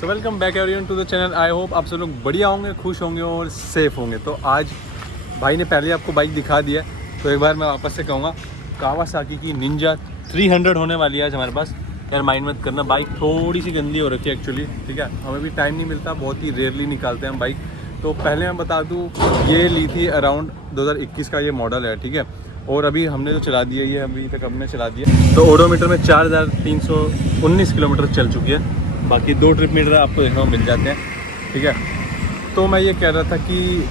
So welcome back everyone to the channel. I hope आप सब लोग बढ़िया होंगे, खुश होंगे और सेफ होंगे। तो आज भाई ने पहले आपको बाइक दिखा दिया, तो एक बार मैं वापस से कहूँगा कावासाकी की निंजा 300 होने वाली है आज हमारे पास। यार माइंड मत करना, बाइक थोड़ी सी गंदी हो रखी है एक्चुअली, ठीक है। हमें भी टाइम नहीं मिलता, बहुत ही रेयरली निकालते हैं हम बाइक। तो पहले मैं बता दूँ, ये ली थी अराउंड 2021 का ये मॉडल है, ठीक है। और अभी हमने जो चला दिया, ये अभी तक हमने चला दिया तो ओडोमीटर में 4319 किलोमीटर चल चुकी है। बाकी 2 ट्रिप मीटर आपको देखने को मिल जाते हैं, ठीक है। तो मैं ये कह रहा था कि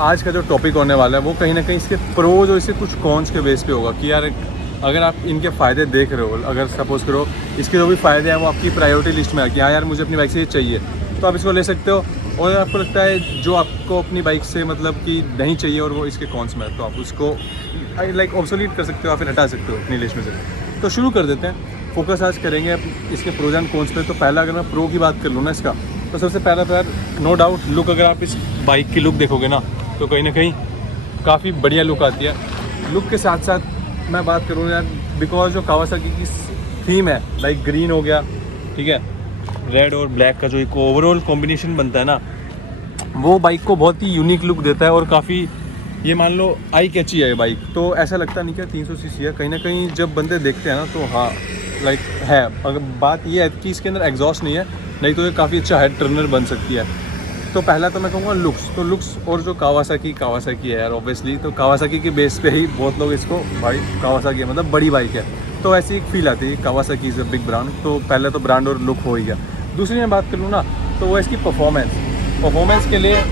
आज का जो टॉपिक होने वाला है वो कहीं ना कहीं इसके प्रोज और इसके कुछ कॉन्स के बेस पे होगा कि यार अगर आप इनके फ़ायदे देख रहे हो, अगर सपोज़ करो इसके जो भी फ़ायदे हैं वो आपकी प्रायोरिटी लिस्ट में है कि हाँ यार मुझे अपनी बाइक से ये चाहिए, तो आप इसको ले सकते हो। और आपको लगता है जो आपको अपनी बाइक से मतलब कि नहीं चाहिए और वो इसके कॉन्स में है, तो आप उसको लाइक ऑब्सोलीट कर सकते हो या फिर हटा सकते हो अपनी लिस्ट में से। तो शुरू कर देते हैं, फोकस आज करेंगे इसके प्रोज एंड कॉन्स पे। तो पहला अगर मैं प्रो की बात कर लूँ ना इसका, तो सबसे पहला तो यार नो डाउट लुक। अगर आप इस बाइक की लुक देखोगे ना तो कहीं ना कहीं काफ़ी बढ़िया लुक आती है। लुक के साथ साथ मैं बात करूँ यार, बिकॉज जो कावासाकी की थीम है लाइक ग्रीन हो गया, ठीक है, रेड और ब्लैक का जो एक ओवरऑल कॉम्बिनेशन बनता है ना, वो बाइक को बहुत ही यूनिक लुक देता है और काफ़ी ये मान लो आई कैची है ये बाइक। तो ऐसा लगता नहीं कि 300 सीसी है, कहीं ना कहीं जब बंदे देखते हैं ना तो हाँ लाइक है। अगर बात ये है कि इसके अंदर एग्जॉस्ट नहीं है, नहीं तो ये काफ़ी अच्छा हेड टर्नर बन सकती है। तो पहला तो मैं कहूँगा लुक्स। तो लुक्स और जो कावासाकी है यार ऑब्वियसली, तो कावासाकी के बेस पे ही बहुत लोग इसको भाई कावासाकी मतलब बड़ी बाइक है, तो ऐसी एक फील आती है Kawasaki is a big brand. तो पहले तो ब्रांड और लुक हो ही गया। दूसरी मैं बात कर लूँ ना तो वो इसकी परफॉर्मेंस के लिए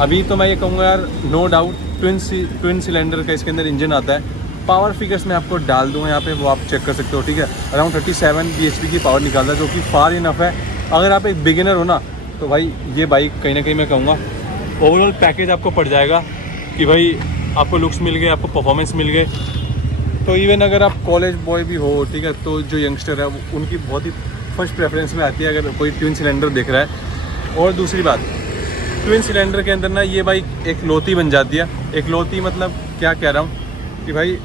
अभी तो मैं ये कहूँगा यार नो डाउट ट्विन सिलेंडर का इसके अंदर इंजन आता है। पावर फिगर्स मैं आपको डाल दूँगा यहाँ पे, वो आप चेक कर सकते हो, ठीक है। अराउंड 37 bhp की पावर निकालता है, जो कि फार इनफ है। अगर आप एक बिगिनर हो ना तो भाई ये बाइक कहीं ना कहीं मैं कहूँगा ओवरऑल पैकेज आपको पड़ जाएगा कि भाई आपको लुक्स मिल गए, आपको परफॉर्मेंस मिल गए। तो इवन अगर आप कॉलेज बॉय भी हो, ठीक है, तो जो यंगस्टर है उनकी बहुत ही फर्स्ट प्रेफरेंस में आती है अगर कोई ट्विन सिलेंडर देख रहा है। और दूसरी बात, ट्विन सिलेंडर के अंदर ना ये बाइक एक लौती बन जाती है। एक लौती मतलब क्या कह रहा हूँ कि भाई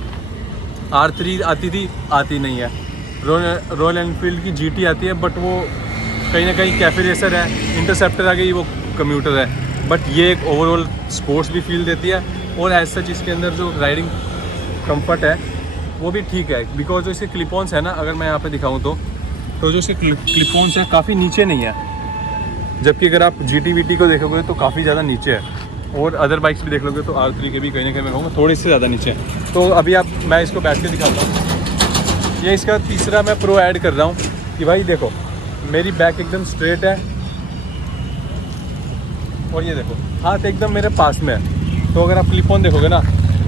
R3 आती थी, आती नहीं है। रॉयल एनफील्ड की GT आती है, बट वो कहीं ना कहीं कैफे रेसर है। इंटरसेप्टर आ गई, वो कम्यूटर है। बट ये एक ओवरऑल स्पोर्ट्स भी फील देती है और एज सच इसके अंदर जो राइडिंग कंफर्ट है वो भी ठीक है। बिकॉज जो इसके क्लिपॉन्स है ना, अगर मैं यहाँ पे दिखाऊँ तो जो इसके क्लिपॉन्स है काफ़ी नीचे नहीं है, जबकि अगर आप GT को देखोगे तो काफ़ी ज़्यादा नीचे है। और अदर बाइक्स भी देख लोगे तो R3 के भी कहीं ना कहीं मैं कहूँगा थोड़े से ज़्यादा नीचे है। तो अभी मैं इसको बैठ के दिखाता हूँ। ये इसका तीसरा मैं प्रो ऐड कर रहा हूँ कि भाई देखो मेरी बैक एकदम स्ट्रेट है और ये देखो हाथ एकदम मेरे पास में है। तो अगर आप क्लिप ऑन देखोगे ना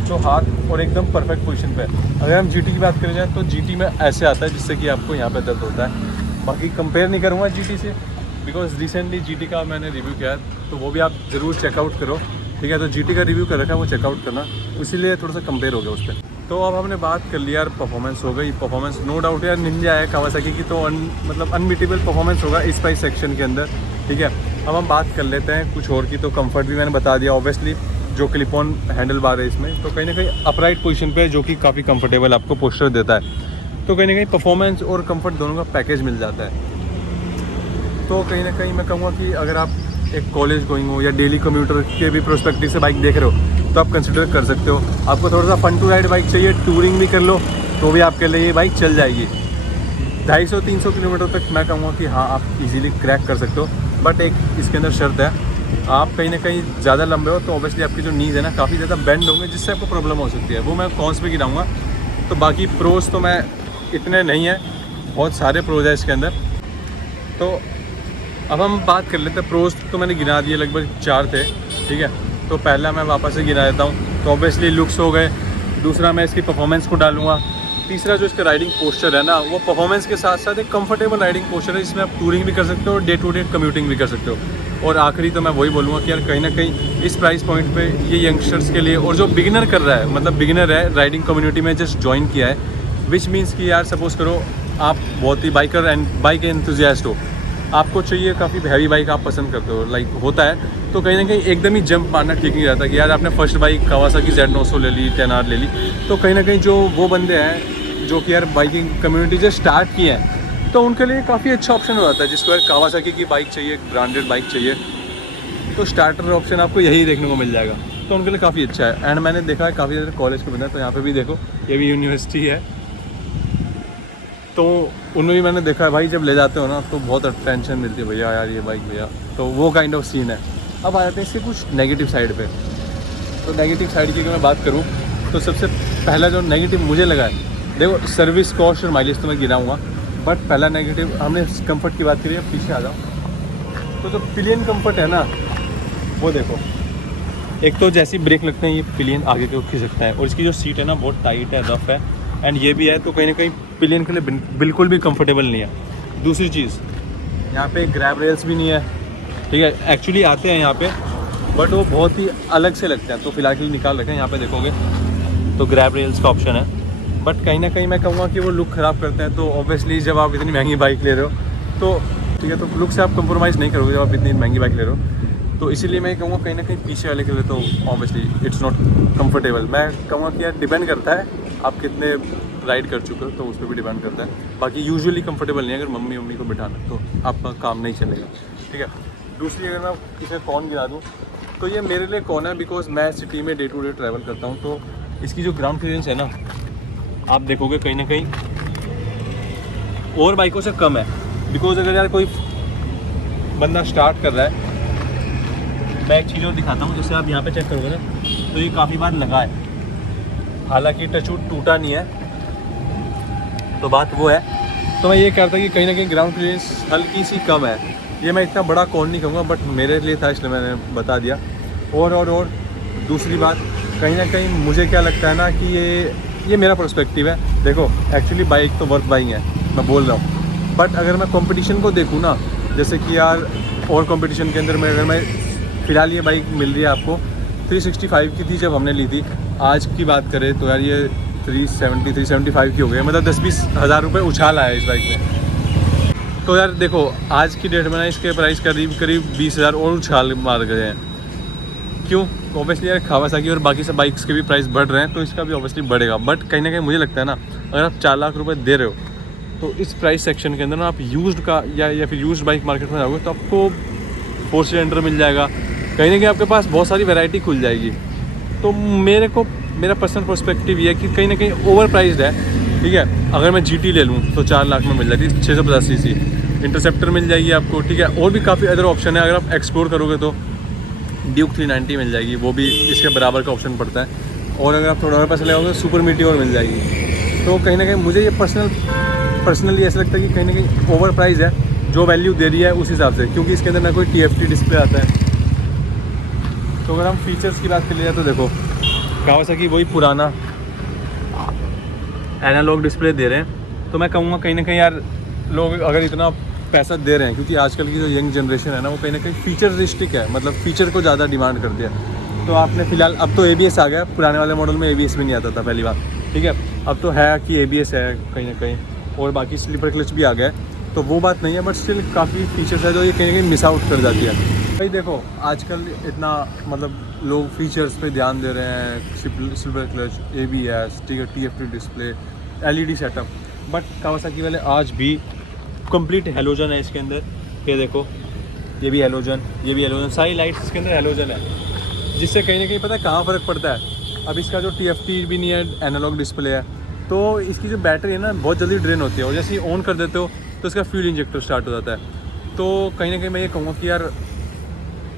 तो हाथ और एकदम परफेक्ट पोजीशन पे है। अगर हम GT की बात करें जाए तो GT में ऐसे आता है जिससे कि आपको यहाँ पे दर्द होता है। बाकी कंपेयर नहीं करूँगा GT से, बिकॉज रिसेंटली GT का मैंने रिव्यू किया है, तो वो भी आप ज़रूर चेकआउट करो, ठीक है। तो GT का रिव्यू कर रखा है, वो चेकआउट करना, इसीलिए थोड़ा सा कंपेयर हो गया उस पर। तो अब हमने बात कर लिया यार, परफॉर्मेंस हो गई। परफॉर्मेंस नो डाउट यार निंजा है कावासाकी की, तो मतलब अनबीटेबल परफॉर्मेंस होगा इस प्राइस सेक्शन के अंदर, ठीक है। अब हम बात कर लेते हैं कुछ और की। तो कंफर्ट भी मैंने बता दिया ऑब्वियसली, जो क्लिप ऑन हैंडल बार है इसमें, तो कहीं ना कहीं अपराइट पोजीशन पे जो कि काफ़ी कंफर्टेबल आपको पोस्चर देता है। तो कहीं ना कहीं परफॉर्मेंस और कंफर्ट दोनों का पैकेज मिल जाता है। तो कहीं ना कहीं मैं कहूँगा कि अगर आप एक कॉलेज गोइंग हो या डेली कम्यूटर के भी प्रोस्पेक्टिव से बाइक देख रहे हो तो आप कंसिडर कर सकते हो। आपको थोड़ा सा फन टू राइड बाइक चाहिए, टूरिंग भी कर लो, तो भी आपके लिए ये बाइक चल जाएगी। 250-300 किलोमीटर तक मैं कहूँगा कि हाँ आप इजीली क्रैक कर सकते हो। बट एक इसके अंदर शर्त है, आप कहीं ना कहीं ज़्यादा लंबे हो तो ऑब्वियसली आपकी जो नीज है ना काफ़ी ज़्यादा बेंड होंगे, जिससे आपको प्रॉब्लम हो सकती है। वो मैं कॉन्स पे गिराऊँगा। तो बाकी प्रोज तो मैं इतने नहीं है, बहुत सारे प्रोज है इसके अंदर। तो अब हम बात कर लेते हैं प्रोज। तो मैंने गिना दिए, लगभग 4 थे, ठीक है। तो पहला मैं वापस से गिना देता हूँ। तो ऑब्वियसली लुक्स हो गए। दूसरा मैं इसकी परफॉर्मेंस को डालूंगा। तीसरा जो इसका राइडिंग पोस्चर है ना, वो परफॉर्मेंस के साथ साथ एक कंफर्टेबल राइडिंग पोस्चर है, जिसमें आप टूरिंग भी कर सकते हो और डे टू डे कम्यूटिंग भी कर सकते हो। और आखिरी तो मैं वही बोलूँगा कि यार कहीं ना कहीं इस प्राइस पॉइंट पे ये यंगस्टर्स के लिए, और जो बिगिनर कर रहा है, मतलब बिगिनर है राइडिंग कम्युनिटी में जस्ट ज्वाइन किया है, विच मीन्स कि यार सपोज़ करो आप बहुत ही बाइकर एंड बाइक एंथुजियास्ट हो, आपको चाहिए काफ़ी हैवी बाइक आप पसंद करते हो, लाइक होता है, तो कहीं ना कहीं एकदम ही जंप मारना ठीक नहीं रहता कि यार आपने फर्स्ट बाइक कावासाकी Z900 ले ली, 10R ले ली। तो कहीं ना कहीं जो वो बंदे हैं जो कि यार बाइकिंग कम्युनिटी से स्टार्ट किए हैं, तो उनके लिए काफ़ी अच्छा ऑप्शन हो जाता है। जिसको यार कावासाकी की बाइक चाहिए, ब्रांडेड बाइक चाहिए, तो स्टार्टर ऑप्शन आपको यही देखने को मिल जाएगा, तो उनके लिए काफ़ी अच्छा है। एंड मैंने देखा है काफ़ी ज़्यादा कॉलेज के बंदे, तो यहाँ पे भी देखो ये भी यूनिवर्सिटी है, तो उनमें भी मैंने देखा है भाई जब ले जाते हो ना तो बहुत टेंशन मिलती है, भैया यार ये बाइक भैया, तो वो काइंड ऑफ सीन है। अब आ जाते हैं इसके कुछ नेगेटिव साइड पे। तो नेगेटिव साइड की अगर मैं बात करूँ तो सबसे पहला जो नेगेटिव मुझे लगा है, देखो सर्विस कॉस्ट और माइलेज तो मैं गिराऊँगा, बट पहला नेगेटिव, हमने कंफर्ट की बात करी है, पीछे आ जाओ, तो जो पिलियन कंफर्ट है ना वो देखो, एक तो जैसी ब्रेक लगते हैं ये पिलियन आगे को खिसकता है, और इसकी जो सीट है ना बहुत टाइट है, रफ है, एंड ये भी है, तो कहीं ना कहीं पिलियन के लिए बिल्कुल भी कंफर्टेबल नहीं है। दूसरी चीज़, यहाँ पे ग्रैब रेल्स भी नहीं है, ठीक है, एक्चुअली आते हैं यहाँ पे, बट वो बहुत ही अलग से लगते हैं, तो फिलहाल के लिए निकाल रखे हैं। यहाँ पे देखोगे तो ग्रैब रेल्स का ऑप्शन है, बट कहीं ना कहीं मैं कहूँगा कि वो लुक ख़राब करते हैं। तो ऑब्वियसली जब आप इतनी महंगी बाइक ले रहे हो तो ठीक है, तो लुक से आप कंप्रोमाइज़ नहीं करोगे जब आप इतनी महंगी बाइक ले रहे हो, तो इसीलिए मैं कहूँगा कहीं ना कहीं पीछे वाले के लिए तो ऑब्वियसली इट्स नॉट कंफर्टेबल। मैं कहूँगा कि यार डिपेंड करता है आप कितने राइड कर चुके हो, तो उस पर भी डिपेंड करता है। बाकी यूजुअली कंफर्टेबल नहीं है, अगर मम्मी को बिठाना तो आपका काम नहीं चलेगा, ठीक है। दूसरी अगर मैं इसे कौन गिरा दूँ तो ये मेरे लिए कौन है, बिकॉज मैं सिटी में डे टू डे ट्रैवल करता हूँ, तो इसकी जो ग्राउंड क्लियरेंस है ना आप देखोगे कहीं ना कहीं और बाइकों से कम है। बिकॉज अगर यार कोई बंदा स्टार्ट कर रहा है, मैं एक चीज़ और दिखाता हूँ, जैसे आप यहाँ पे चेक करोगे ना तो ये काफ़ी बार लगा है, हालांकि टचवुड टूटा नहीं है, तो बात वो है। तो मैं ये कहता कि कहीं ना कहीं ग्राउंड क्लियरेंस हल्की सी कम है। ये मैं इतना बड़ा कौन नहीं कहूँगा, बट मेरे लिए था इसलिए मैंने बता दिया। और दूसरी बात, कहीं ना कहीं मुझे क्या लगता है ना कि ये मेरा पर्सपेक्टिव है। देखो एक्चुअली बाइक तो वर्थ बाइंग है, मैं बोल रहा हूँ, बट अगर मैं कंपटीशन को देखूँ ना, जैसे कि यार और कंपटीशन के अंदर में अगर मैं फ़िलहाल ये बाइक मिल रही है आपको 365 की थी जब हमने ली थी, आज की बात करें तो यार ये 375 की हो गई, मतलब 10-20 हज़ार रुपये उछाल आया इस बाइक में। तो यार देखो आज की डेट में ना इसके प्राइस करीब 20 हज़ार और उछाल मार गए हैं। क्यों? ऑब्वियसली यार कावासाकी और बाकी सब बाइक्स के भी प्राइस बढ़ रहे हैं, तो इसका भी ऑब्वियसली बढ़ेगा। बट कहीं ना कहीं मुझे लगता है ना, अगर आप 4 लाख रुपए दे रहे हो तो इस प्राइस सेक्शन के अंदर ना आप यूज्ड का या फिर यूज्ड बाइक मार्केट में जाओगे तो आपको 4 सिलेंडर मिल जाएगा, कहीं ना कहीं आपके पास बहुत सारी वैरायटी खुल जाएगी। तो मेरा पर्सनल पर्सपेक्टिव ये है कि कहीं ना कहीं ओवर प्राइस्ड है, ठीक है। अगर मैं GT ले लूँ तो 4 लाख में मिल जाती है, 650 सीसी इंटरसेप्टर मिल जाएगी आपको, ठीक है। और भी काफ़ी अदर ऑप्शन है, अगर आप एक्सप्लोर करोगे तो ड्यूक 390 मिल जाएगी, वो भी इसके बराबर का ऑप्शन पड़ता है। और अगर आप थोड़ा और पैसे लगाओगे तो सुपर मीटियोर मिल जाएगी। तो कहीं ना कहीं मुझे ये पर्सनली ऐसा लगता है कि कहीं ना कहीं ओवर प्राइस है, जो वैल्यू दे रही है उस हिसाब से, क्योंकि इसके अंदर ना कोई TFT डिस्प्ले आता है। तो अगर हम फीचर्स की बात कर लिया तो देखो कावासाकी वही पुराना एनालॉग डिस्प्ले दे रहे हैं। तो मैं कहूँगा कहीं ना कहीं यार लोग अगर इतना पैसा दे रहे हैं, क्योंकि आजकल की जो यंग जनरेशन है ना वो कहीं ना कहीं फीचरिस्टिक है, मतलब फीचर को ज़्यादा डिमांड करती है। तो आपने फ़िलहाल अब तो ABS आ गया, पुराने वाले मॉडल में ABS भी नहीं आता था पहली बार, ठीक है। अब तो है कि ABS है कहीं ना कहीं, और बाकी स्लीपर क्लच भी आ गया है, तो वो बात नहीं है, बट स्टिल काफ़ी फीचर्स है जो ये कहीं ना कहीं मिस आउट कर जाती है। भाई देखो आजकल इतना मतलब लोग फीचर्स पे ध्यान दे रहे हैं, silver clutch, ABS, TFT display, LED setup, but Kawasaki वाले आज भी कंप्लीट हेलोजन है इसके अंदर। ये देखो ये भी हेलोजन, ये भी हेलोजन, सारी लाइट्स इसके अंदर हेलोजन है, जिससे कहीं ना कहीं पता है कहाँ फ़र्क पड़ता है। अब इसका जो TFT भी नहीं है, एनालॉग डिस्प्ले है, तो इसकी जो बैटरी है ना बहुत जल्दी ड्रेन होती है, और जैसे ही ऑन कर देते हो तो इसका फ्यूल इंजेक्टर स्टार्ट हो जाता है। तो कहीं ना कहीं मैं ये कहूँगा कि यार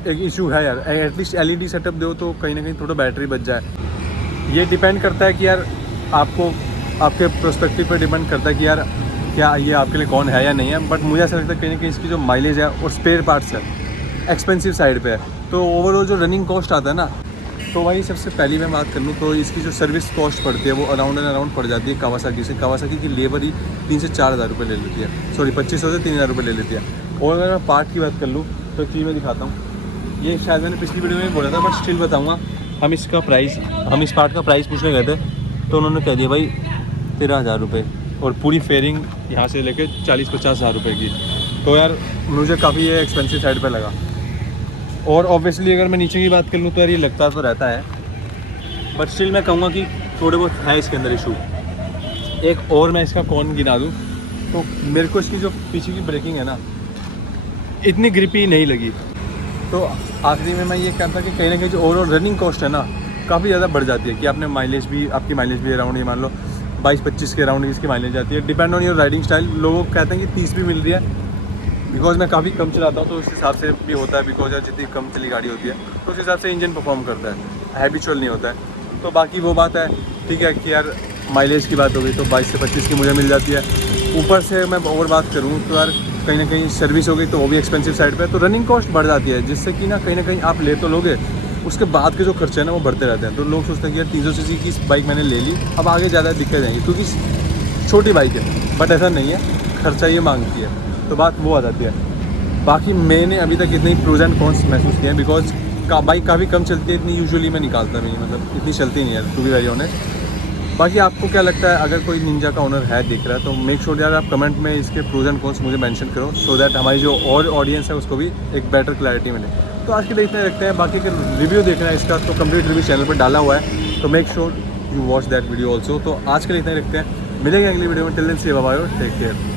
एक इशू है यार, एटलीस्ट LED सेटअप दो तो कहीं ना कहीं थोड़ा बैटरी बच जाए। ये डिपेंड करता है कि यार आपको आपके प्रोस्पेक्टिव पर डिपेंड करता है कि यार क्या ये आपके लिए कौन है या नहीं है। बट मुझे ऐसा लगता है कहीं ना कहीं इसकी जो माइलेज है और स्पेयर पार्ट्स है एक्सपेंसिव साइड पे है, तो ओवरऑल जो रनिंग कॉस्ट आता है ना, तो वही सबसे पहली मैं बात कर लूँ तो इसकी जो सर्विस कॉस्ट पड़ती है वो अराउंड पड़ जाती है कावासाकी से। कावासाकी की लेबर ही 3 से 4 हज़ार रुपये ले लेती है, सॉरी 2500 से 3000 रुपये ले लेती है। और अगर मैं पार्ट की बात कर लूँ तो एक चीज़ मैं दिखाता हूँ, ये शायद मैंने पिछली वीडियो में बोला था बट स्टिल बताऊँगा। हम इस पार्ट का प्राइस पूछने गए थे तो उन्होंने कह दिया भाई 13,000 रुपये, और पूरी फेयरिंग यहाँ से लेके 40-50 हज़ार रुपये की। तो यार मुझे काफ़ी ये एक्सपेंसिव साइड पे लगा। और ऑब्वियसली अगर मैं नीचे की बात कर लूँ तो यार ये लगता तो रहता है, बट स्टिल मैं कहूँगा कि थोड़े बहुत है इसके अंदर इशू। एक और मैं इसका कौन गिना दूँ तो मेरे को इसकी जो पीछे की ब्रेकिंग है ना इतनी ग्रिपी नहीं लगी। तो आखिरी में मैं ये कहता कि कहीं ना कहीं जो ओवरऑल रनिंग कॉस्ट है ना काफ़ी ज़्यादा बढ़ जाती है कि आपकी माइलेज भी अराउंड ये मान लो 22-25 के अराउंड इसकी माइलेज जाती है। Depend on your riding style, लोग कहते हैं कि 30 भी मिल रही है। बिकॉज मैं काफ़ी कम चलाता हूँ तो उस हिसाब से भी होता है, बिकॉज यार जितनी कम चली गाड़ी होती है तो उस हिसाब से इंजन परफॉर्म करता है, हैबिचुअल नहीं होता है। तो बाकी वो बात है, ठीक है कि यार माइलेज की बात हो गई तो 22 से 25 की मुझे मिल जाती है। ऊपर से मैं और बात करूँ तो यार कहीं ना कहीं सर्विस हो गई तो वो भी एक्सपेंसिव साइड पे, तो रनिंग कॉस्ट बढ़ जाती है, जिससे कि ना कहीं आप ले तो लोगे, उसके बाद के जो खर्चे हैं ना वो बढ़ते रहते हैं। तो लोग सोचते हैं कि यार 300 सीसी की बाइक मैंने ले ली, अब आगे ज़्यादा दिक्कत जाएंगी क्योंकि छोटी बाइक है, बट ऐसा नहीं है, खर्चा ये मांगती है, तो बात वो आ जाती है। बाकी मैंने अभी तक इतनी प्रोज एंड कॉन्स महसूस किए हैं, बिकॉज बाइक काफ़ी कम चलती है, इतनी यूजुअली मैं निकालता नहीं, मतलब इतनी चलती नहीं है टू बी वेरी ऑनेस्ट। बाकी आपको क्या लगता है, अगर कोई निंजा का ओनर है देख रहा है तो मेक श्योर यार आप कमेंट में इसके प्रोज एंड कॉन्स मुझे मेंशन करो, सो दैट हमारी जो और ऑडियंस है उसको भी एक बेटर क्लैरिटी मिले। तो आज के लिए इतने रखते हैं, बाकी अगर रिव्यू देखना है इसका तो कंप्लीट रिव्यू चैनल पर डाला हुआ है, तो make sure you watch that video also. तो आज के लिए इतने रखते हैं, मिलेंगे अगली वीडियो में, टिल देन से बाय बाय, टेक केयर।